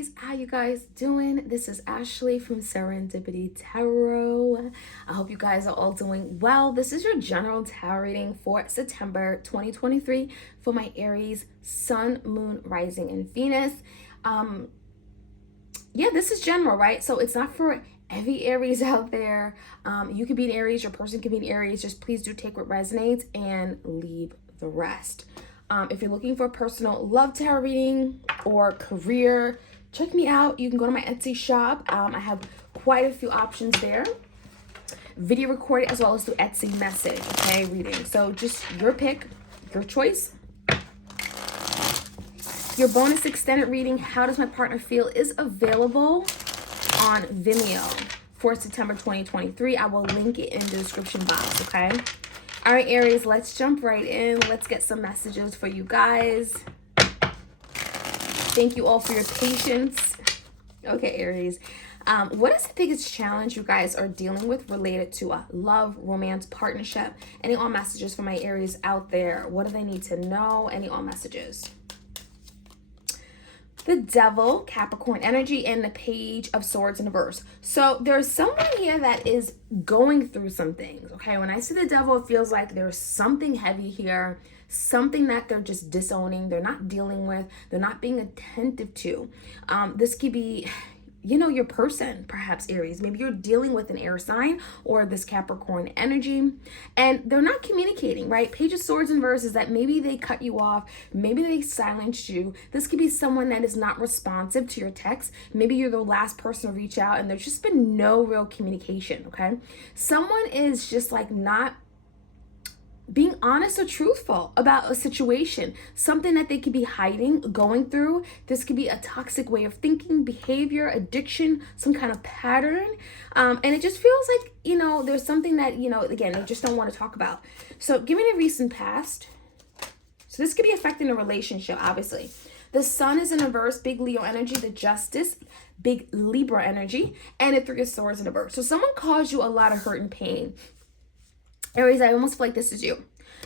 Aries, how you guys doing? This is Ashley from Serendipity Tarot. I hope you guys are all doing well. This is your general tarot reading for September 2023 for my Aries Sun, Moon, Rising, and Venus. This is general, right? So it's not for every Aries out there. You could be an Aries, your person could be an Aries. Just please do take what resonates and leave the rest. If you're looking for a personal love tarot reading or career, check me out. You can go to my Etsy shop. I have quite a few options there. Video recorded as well as through Etsy message, okay, reading. So just your pick, your choice. Your bonus extended reading, How Does My Partner Feel, is available on Vimeo for September 2023. I will link it in the description box, okay? All right, Aries, let's jump right in. Let's get some messages for you guys. Thank you all for your patience. Okay, Aries. What is the biggest challenge you guys are dealing with related to love, romance, partnership? Any all messages for my Aries out there? What do they need to know? Any all messages? The Devil, Capricorn energy, and the Page of Swords in reverse. So there's someone here that is going through some things, okay? When I see the Devil, it feels like there's something heavy here, something that they're just disowning, they're not dealing with, they're not being attentive to. This could be, your person, perhaps Aries. Maybe you're dealing with an air sign or this Capricorn energy and they're not communicating, right? Page of Swords in reverse is that maybe they cut you off, maybe they silenced you. This could be someone that is not responsive to your text. Maybe you're the last person to reach out and there's just been no real communication, okay? Someone is just like not being honest or truthful about a situation, something that they could be hiding, going through. This could be a toxic way of thinking, behavior, addiction, some kind of pattern. And it just feels like, there's something that, again, they just don't want to talk about. So give me the recent past. So this could be affecting a relationship, obviously. The Sun is in reverse, big Leo energy, the Justice, big Libra energy, and the Three of Swords in reverse. So someone caused you a lot of hurt and pain. Aries, I almost feel like this is you.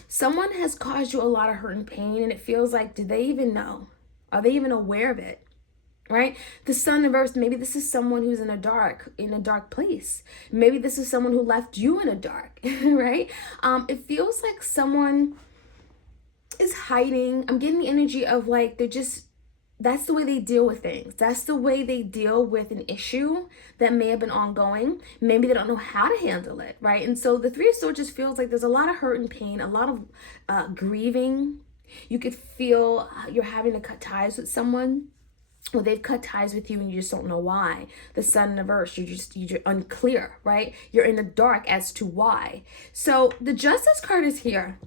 Someone has caused you a lot of hurt and pain, and it feels like, do they even know? Are they even aware of it? Right? The Sun in reverse, maybe this is someone who's in a dark place. Maybe this is someone who left you in a dark, right? It feels like someone is hiding. I'm getting the energy of like, that's the way they deal with things. That's the way they deal with an issue that may have been ongoing. Maybe they don't know how to handle it, right? And so the Three of Swords just feels like there's a lot of hurt and pain, a lot of grieving. You could feel you're having to cut ties with someone, or they've cut ties with you and you just don't know why. The Sun in reverse, you're unclear, right? You're in the dark as to why. So the Justice card is here.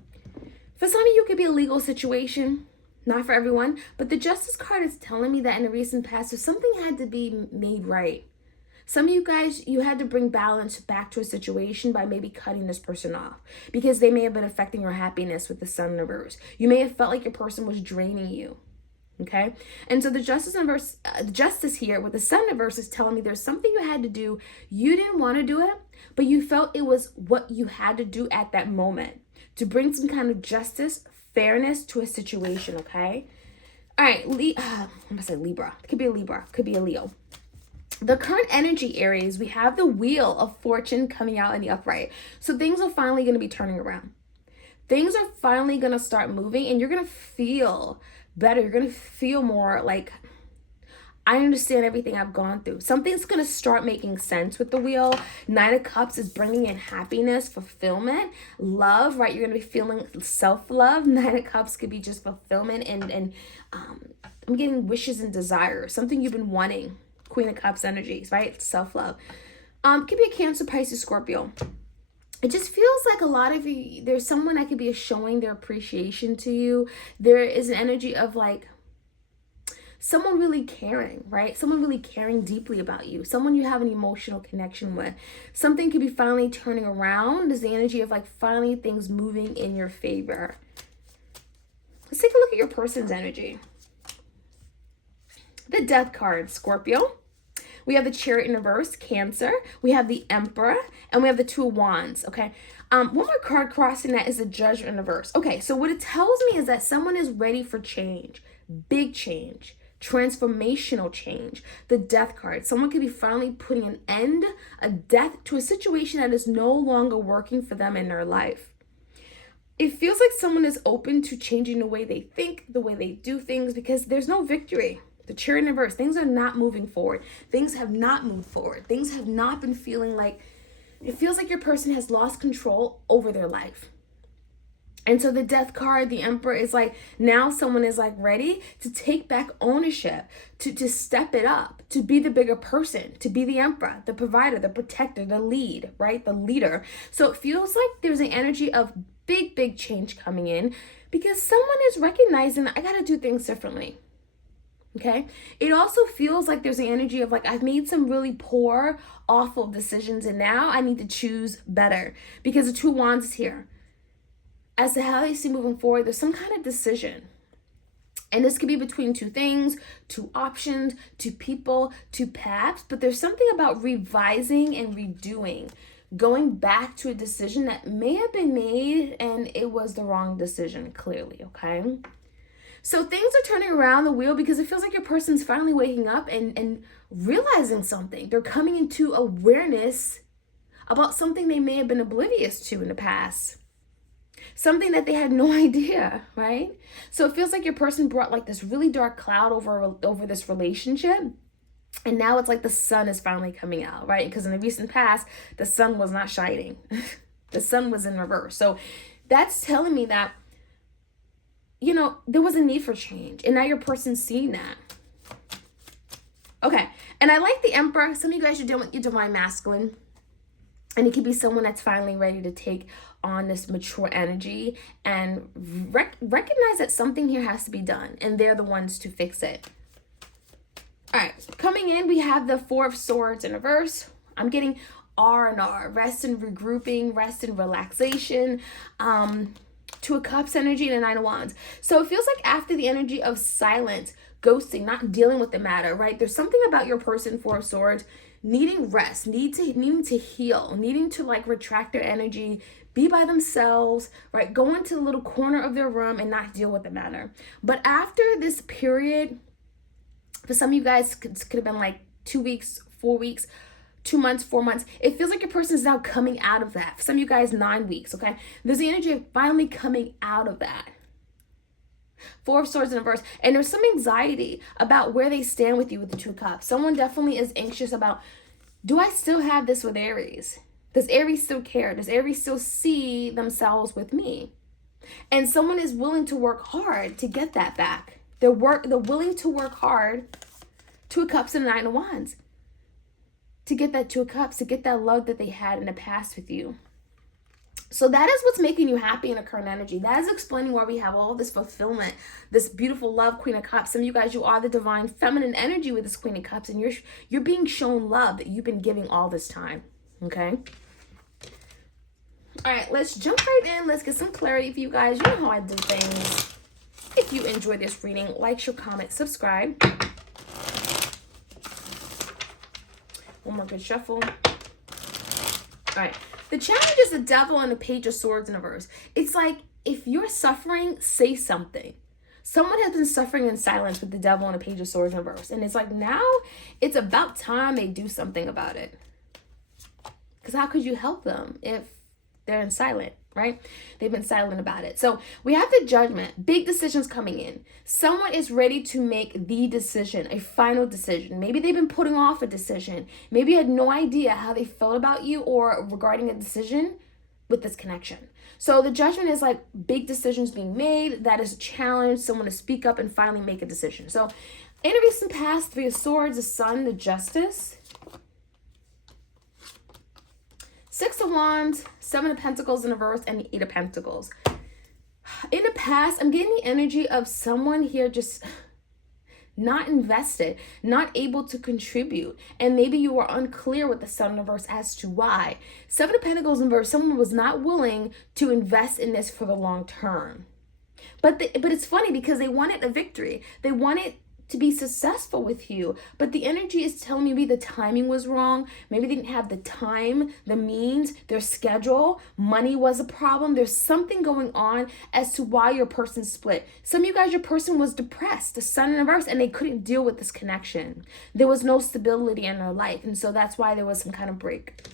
For some of you, it could be a legal situation. Not for everyone, but the Justice card is telling me that in the recent past, so something had to be made right. Some of you guys, you had to bring balance back to a situation by maybe cutting this person off because they may have been affecting your happiness with the Sun in reverse. You may have felt like your person was draining you. Okay, and so the Justice in reverse, Justice here with the Sun in reverse is telling me there's something you had to do. You didn't want to do it, but you felt it was what you had to do at that moment to bring some kind of justice, fairness to a situation, okay? All right, I'm gonna say Libra. It could be a Libra, could be a Leo. The current energy, Aries, we have the Wheel of Fortune coming out in the upright. So things are finally gonna be turning around. Things are finally gonna start moving and you're gonna feel better. You're gonna feel more like, I understand everything I've gone through. Something's going to start making sense with the Wheel. Nine of Cups is bringing in happiness, fulfillment, love, right? You're going to be feeling self-love. Nine of Cups could be just fulfillment and I'm getting wishes and desires, something you've been wanting. Queen of Cups energies, right? Self-love. Could be a Cancer, Pisces, Scorpio. It just feels like a lot of you, there's someone that could be showing their appreciation to you. There is an energy of like, someone really caring, right? Someone really caring deeply about you. Someone you have an emotional connection with. Something could be finally turning around. There's the energy of like finally things moving in your favor. Let's take a look at your person's energy. The Death card, Scorpio. We have the Chariot in reverse, Cancer. We have the Emperor, and we have the Two of Wands, okay? One more card crossing that is the Judgment in reverse. Okay, so what it tells me is that someone is ready for change, big change. transformational change, the death card. Someone could be finally putting an end, a death to a situation that is no longer working for them in their life. It feels like someone is open to changing the way they think, the way they do things, because there's no victory. The Chariot in reverse, things are not moving forward. Things have not moved forward. Things have not been feeling like, it feels like your person has lost control over their life. And so the death card, the Emperor, is like, now someone is like ready to take back ownership, to step it up, to be the bigger person, to be the Emperor, the provider, the protector, the lead, right? The leader. So it feels like there's an energy of big change coming in because someone is recognizing that I got to do things differently. Okay. It also feels like there's an energy of like, I've made some really poor, awful decisions and now I need to choose better because the Two Wands is here. As to how they see moving forward, there's some kind of decision. And this could be between two things, two options, two people, two paths, but there's something about revising and redoing, going back to a decision that may have been made and it was the wrong decision, clearly, okay? So things are turning around the wheel because it feels like your person's finally waking up and realizing something. They're coming into awareness about something they may have been oblivious to in the past. Something that they had no idea, right? So it feels like your person brought like this really dark cloud over this relationship. And now it's like the sun is finally coming out, right? Because in the recent past, the sun was not shining. The sun was in reverse. So that's telling me that, you know, there was a need for change. And now your person's seeing that. Okay. And I like the Emperor. Some of you guys are dealing with your divine masculine. And it could be someone that's finally ready to take on this mature energy and recognize that something here has to be done. And they're the ones to fix it. All right, coming in, we have the Four of Swords in reverse. I'm getting R&R, rest and regrouping, rest and relaxation, Two of Cups energy, and a Nine of Wands. So it feels like after the energy of silence, ghosting, not dealing with the matter, right? There's something about your person, Four of Swords, needing rest, needing to heal, needing to like retract their energy, be by themselves, right? Go into the little corner of their room and not deal with the matter. But after this period, for some of you guys, could have been like 2 weeks, 4 weeks, 2 months, 4 months. It feels like your person is now coming out of that. For some of you guys, 9 weeks, okay? There's the energy of finally coming out of that. Four of Swords in reverse. And there's some anxiety about where they stand with you with the Two of Cups. Someone definitely is anxious about, do I still have this with Aries? Does Aries still care? Does Aries still see themselves with me? And someone is willing to work hard to get that back. They're willing to work hard. Two of Cups and a Nine of Wands. To get that Two of Cups, to get that love that they had in the past with you. So that is what's making you happy in a current energy. That is explaining why we have all this fulfillment, this beautiful love, Queen of Cups. Some of you guys, you are the divine feminine energy with this Queen of Cups, and you're being shown love that you've been giving all this time. Okay? All right, let's jump right in. Let's get some clarity for you guys. You know how I do things. If you enjoyed this reading, like, share, comment, subscribe. One more good shuffle. All right. The challenge is the Devil and the Page of Swords in reverse. It's like, if you're suffering, say something. Someone has been suffering in silence with the Devil and the Page of Swords in reverse. And it's like, now it's about time they do something about it. Because how could you help them if they're in silent, right? They've been silent about it. So we have the Judgment, big decisions coming in. Someone is ready to make the decision, a final decision. Maybe they've been putting off a decision. Maybe you had no idea how they felt about you or regarding a decision with this connection. So the Judgment is like big decisions being made. That is a challenge, someone to speak up and finally make a decision. So in the recent past, Three of Swords, the Sun, the Justice, Six of Wands, Seven of Pentacles in reverse, and the Eight of Pentacles. In the past, I'm getting the energy of someone here just not invested, not able to contribute. And maybe you were unclear with the Sun in reverse as to why. Seven of Pentacles in reverse, someone was not willing to invest in this for the long term. But it's funny because they wanted a victory. They wanted to be successful with you. But the energy is telling me maybe the timing was wrong. Maybe they didn't have the time, the means, their schedule, money was a problem. There's something going on as to why your person split. Some of you guys, your person was depressed, the sun and the reverse, and they couldn't deal with this connection. There was no stability in their life. And so that's why there was some kind of break.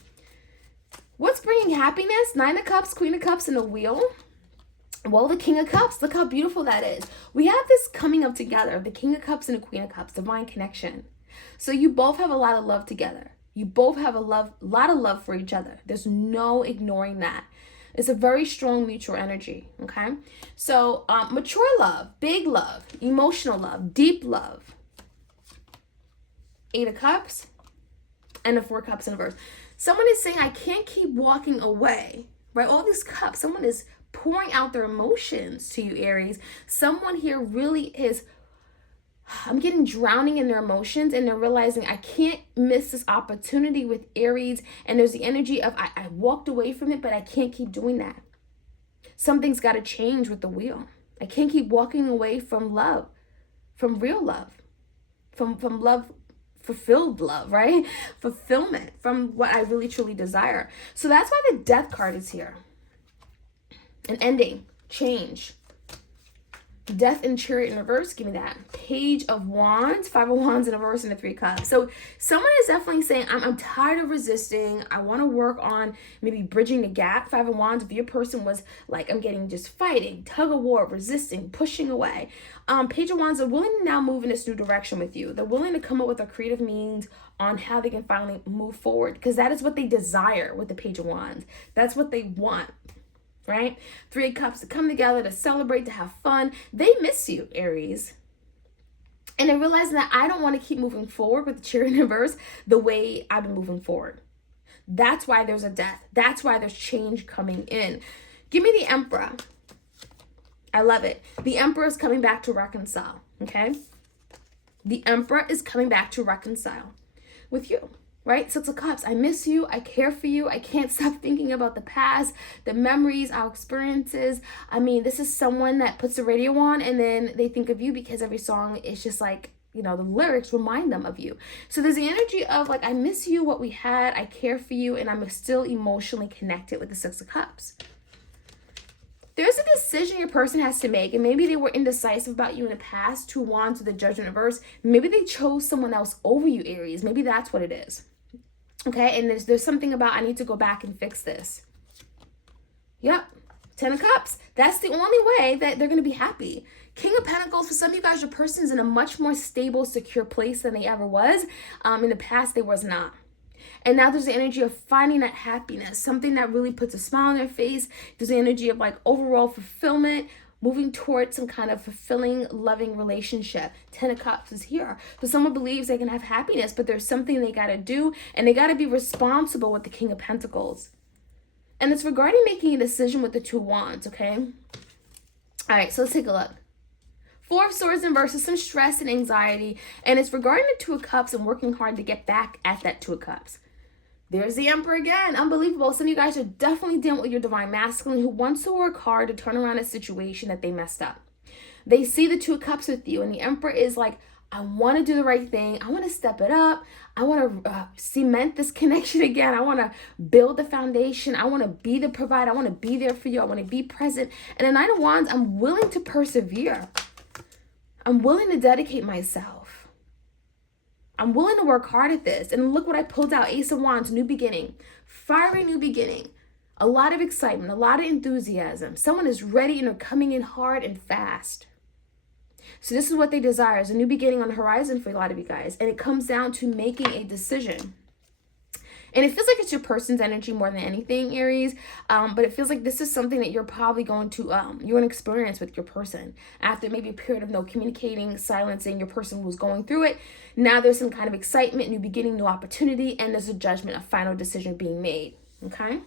What's bringing happiness? 9 of Cups, Queen of Cups, and a Wheel. Well, the King of Cups, look how beautiful that is. We have this coming up together, the King of Cups and the Queen of Cups, divine connection. So you both have a lot of love together. You both have a lot of love for each other. There's no ignoring that. It's a very strong mutual energy, okay? So mature love, big love, emotional love, deep love. 8 of Cups and the 4 Cups in reverse. Someone is saying, I can't keep walking away, right? All these cups, someone is pouring out their emotions to you, Aries. Someone here really is, I'm getting drowning in their emotions, and they're realizing I can't miss this opportunity with Aries. And there's the energy of I walked away from it, but I can't keep doing that. Something's got to change with the Wheel. I can't keep walking away from love, from real love, from love, fulfilled love, right? Fulfillment from what I really truly desire. So that's why the Death card is here. An ending, change. Death and Chariot in reverse, give me that. Page of Wands, 5 of Wands in reverse, and the 3 Cups. So someone is definitely saying, I'm tired of resisting. I want to work on maybe bridging the gap. 5 of Wands, if your person was like, I'm getting just fighting, tug of war, resisting, pushing away. Page of Wands are willing to now move in this new direction with you. They're willing to come up with a creative means on how they can finally move forward, because that is what they desire with the Page of Wands. That's what they want. Right? 3 of Cups to come together, to celebrate, to have fun. They miss you, Aries. And they're realizing that I don't want to keep moving forward with the Chariot in reverse the way I've been moving forward. That's why there's a death. That's why there's change coming in. Give me the Emperor. I love it. The Emperor is coming back to reconcile. Okay? The Emperor is coming back to reconcile with you. Right? 6 of Cups. I miss you. I care for you. I can't stop thinking about the past, the memories, our experiences. I mean, this is someone that puts the radio on and then they think of you because every song is just like, you know, the lyrics remind them of you. So there's the energy of like, I miss you, what we had. I care for you. And I'm still emotionally connected with the 6 of Cups. There's a decision your person has to make, and maybe they were indecisive about you in the past. 2 Wands to the Judgment reverse. Maybe they chose someone else over you, Aries. Maybe that's what it is. Okay, and there's something about I need to go back and fix this. Yep, 10 of Cups. That's the only way that they're going to be happy. King of Pentacles, for some of you guys, your person's in a much more stable, secure place than they ever was. In the past, they was not. And now there's the energy of finding that happiness, something that really puts a smile on their face. There's the energy of like overall fulfillment, moving towards some kind of fulfilling, loving relationship. 10 of Cups is here. So someone believes they can have happiness, but there's something they got to do, and they got to be responsible with the King of Pentacles. And it's regarding making a decision with the 2 Wands, okay? All right, so let's take a look. 4 of Swords in versus some stress and anxiety, and it's regarding the 2 of Cups and working hard to get back at that 2 of Cups. There's the Emperor again. Unbelievable. Some of you guys are definitely dealing with your divine masculine who wants to work hard to turn around a situation that they messed up. They see the 2 of Cups with you, and the Emperor is like, I want to do the right thing. I want to step it up. I want to cement this connection again. I want to build the foundation. I want to be the provider. I want to be there for you. I want to be present. And the 9 of Wands, I'm willing to persevere. I'm willing to dedicate myself. I'm willing to work hard at this. And look what I pulled out. Ace of Wands, new beginning. Fiery new beginning. A lot of excitement, a lot of enthusiasm. Someone is ready and are coming in hard and fast. So this is what they desire, is a new beginning on the horizon for a lot of you guys. And it comes down to making a decision. And it feels like it's your person's energy more than anything, Aries. But it feels like this is something that you're probably going to, you're going to experience with your person. After maybe a period of no communicating, silencing, your person was going through it. Now there's some kind of excitement, new beginning, new opportunity, and there's a judgment, a final decision being made. Okay?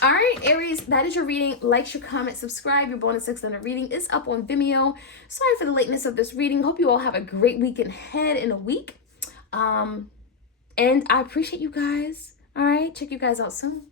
All right, Aries, that is your reading. Like, share, comment, subscribe. Your bonus 600 reading is up on Vimeo. Sorry for the lateness of this reading. Hope you all have a great weekend ahead in a week. And I appreciate you guys. All right, check you guys out soon.